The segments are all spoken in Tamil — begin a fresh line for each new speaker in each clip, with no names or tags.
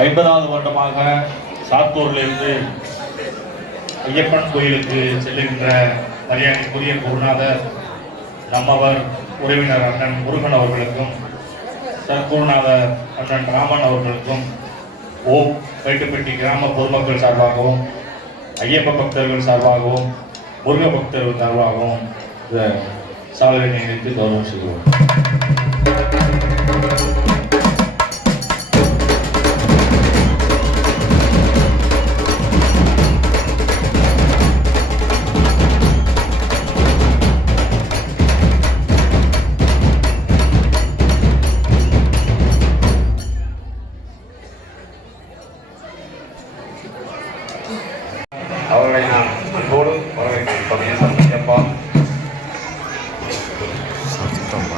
ஐம்பதாவது வருடமாக சாத்தூரிலிருந்து ஐயப்பன் கோயிலுக்கு செல்லுகின்ற மரியாதைக்குரிய குருநாதர் நம்மவர் உறவினர் அண்ணன் முருகன் அவர்களுக்கும் சற்குருநாதர் அண்ணன் ராமன் அவர்களுக்கும் ஓம் வைட்டுப்பட்டி கிராம பொதுமக்கள் சார்பாகவும் ஐயப்ப பக்தர்கள் சார்பாகவும் முருக பக்தர்கள் சார்பாகவும் இந்த சாதனை நினைத்து கௌரவம் செய்கிறோம்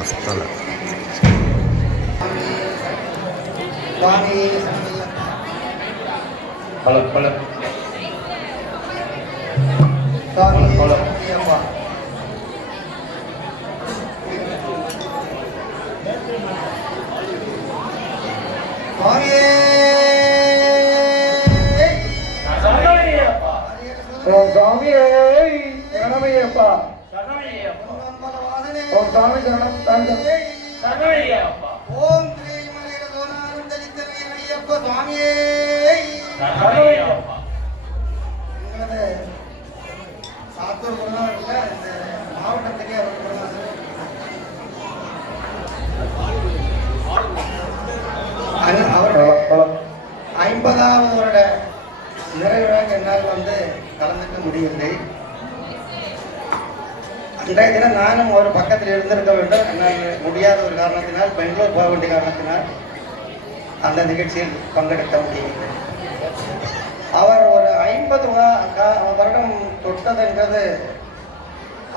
சத்தம் மஸ்தல
சுவாமி
பல பல
சுவாமி
பல.
ஐயப்பா சுவாமியே
ஓம் சுவாமி சரணம்
ஓம் எங்களது சாத்தூர் குருநாதர்ல இந்த மாவட்டத்துக்கே அவர் குருநாதர் அண்ணா, அவருடைய
பலம்
ஐம்பதாவது வருட நிறைவுறாக என்னால் வந்து கலந்துக்க முடியவில்லை. அன்றைய தினம் நானும் ஒரு பக்கத்தில் இருந்திருக்க வேண்டும். என்னால் முடியாத ஒரு காரணத்தினால் பெங்களூர் போக வேண்டிய காரணத்தினால் அந்த நிகழ்ச்சியில் பங்கெடுக்க முடியவில்லை. அவர் ஒரு ஐம்பது வருடம் தொட்டதுன்றது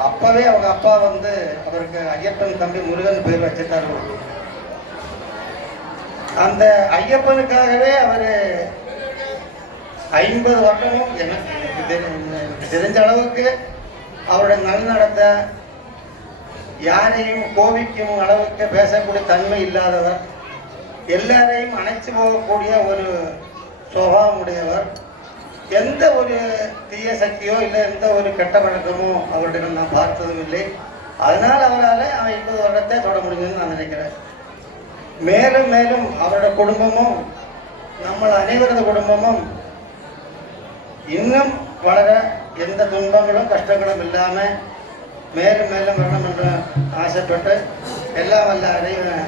அப்பவே அவங்க அப்பா வந்து அவருக்கு ஐயப்பன் தம்பி முருகன் பேர் வச்சுட்டாரு. அந்த ஐயப்பனுக்காகவே அவர் ஐம்பது வருடமும் எனக்கு எனக்கு தெரிஞ்ச அளவுக்கு அவருடைய நல்நடத்தை யாரையும் கோபிக்கும் அளவுக்கு பேசக்கூடிய தன்மை இல்லாதவர் எல்லாரையும் அணைச்சு போகக்கூடிய ஒரு சுபாவம் உடையவர் எந்த ஒரு தீய சக்தியோ இல்லை எந்த ஒரு கெட்ட பழக்கமோ அவரிடம் நான் பார்த்ததும் இல்லை. அதனால் அவரால் அவன் ஐம்பது வருடத்தை தொட முடியும்னு நான் நினைக்கிறேன். மேலும் மேலும் அவரோட குடும்பமும் நம்ம அனைவரது குடும்பமும் இன்னும் வளர எந்த துன்பங்களும் கஷ்டங்களும் இல்லாமல் மேலும் மேலும் வரணும் என்று ஆசைப்பட்டு எல்லா வல்ல அனைவரை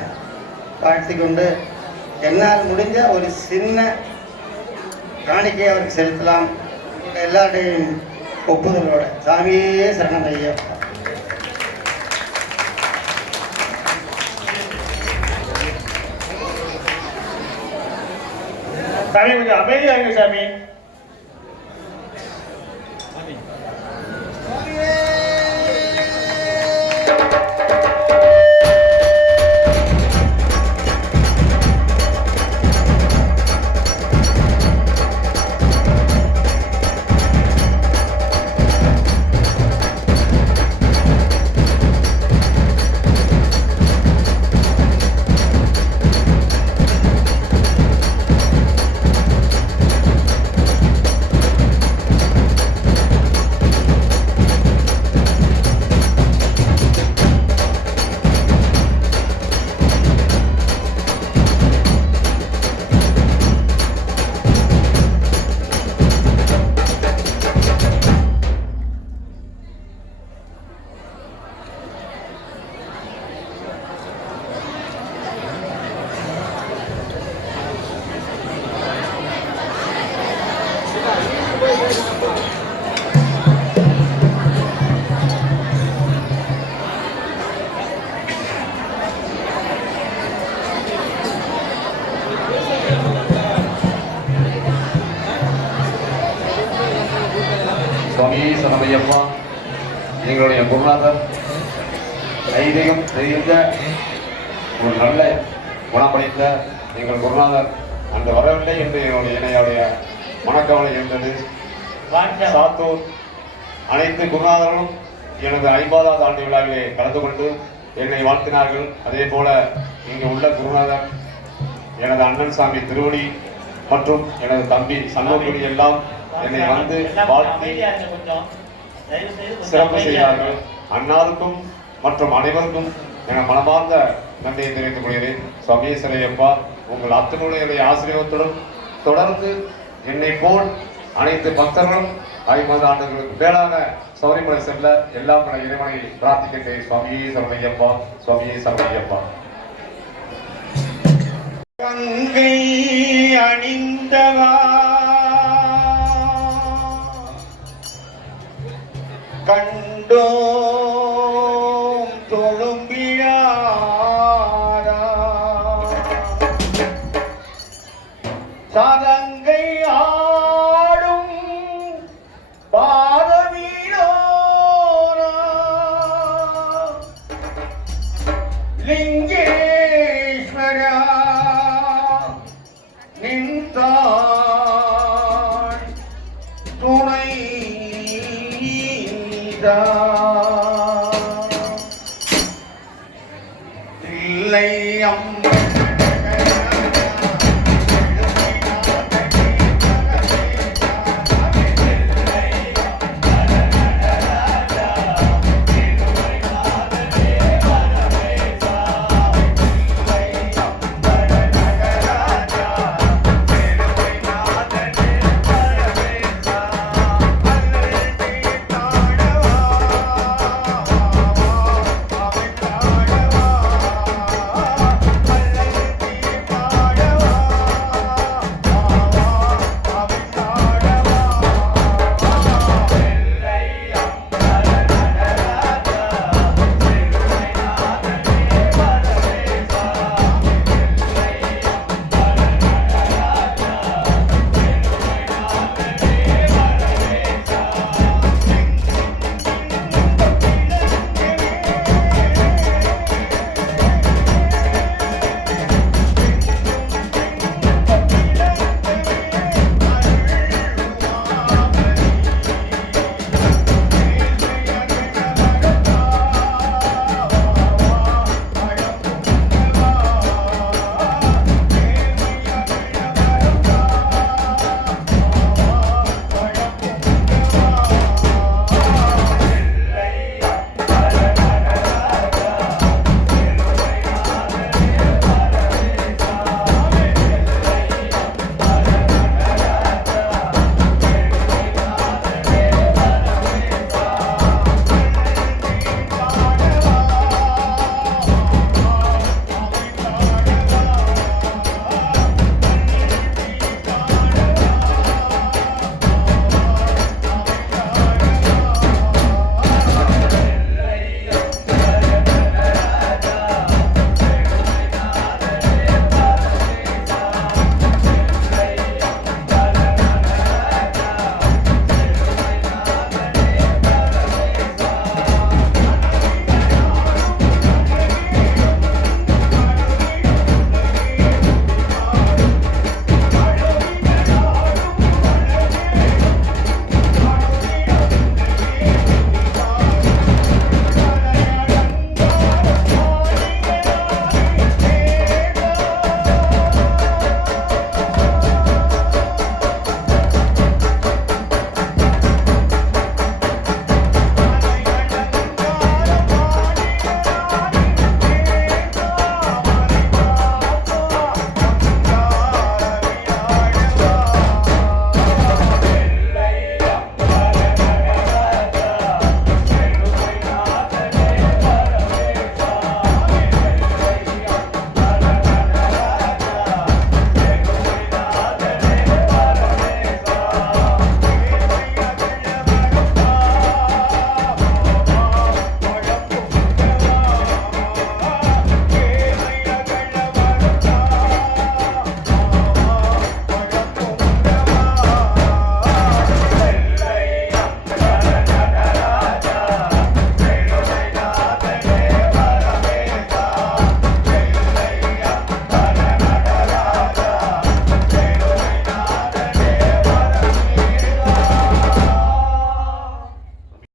வாழ்த்தி கொண்டு என்னால் முடிஞ்ச ஒரு சின்ன காணிக்கையை அவருக்கு செலுத்தலாம். எல்லாருடையும் ஒப்புதலோட சாமியே சரணம் ஐயப்பா.
சாமி கொஞ்சம் அமைதியாங்க சாமி.
சுவாமி சரணமையப்பா எங்களுடைய குருநாதர் தைரியம் தெரிந்த ஒரு நல்ல குணப்படைத்த எங்கள் குருநாதர் அன்று வரவில்லை என்று என்னுடைய என்னையுடைய மனக்கவலை இருந்தது. சாத்தூர் அனைத்து குருநாதர்களும் எனது ஐம்பதாவது ஆண்டு விழாவிலே கலந்து கொண்டு என்னை வாழ்த்தினார்கள். அதே போல இங்கு உள்ள குருநாதர் எனது அண்ணன் சாமி திருவடி மற்றும் எனது தம்பி சண்முகக்குடி எல்லாம் என்னை வந்து வாழ்த்தி சிறப்பு செய்தார்கள். அன்னாருக்கும் மற்றும் அனைவருக்கும் என மனமார்ந்த நன்றியை தெரிவித்துக் கொள்கிறேன். சுவாமீஸ்வரையப்பா உங்கள் அத்தனுடைய ஆசீர்வாதத்துடன் தொடர்ந்து என்னை போல் அனைத்து பக்தர்களும் ஐம்பது ஆண்டுகளுக்கு மேலாக சௌரிமலை செல்ல எல்லாம் இறைவனை பிரார்த்திக்கின்றேன் சுவாமியே சரணையப்பா சுவாமியே சரணையப்பா.
கங்கை அணிந்தவா இல்லை அம்மா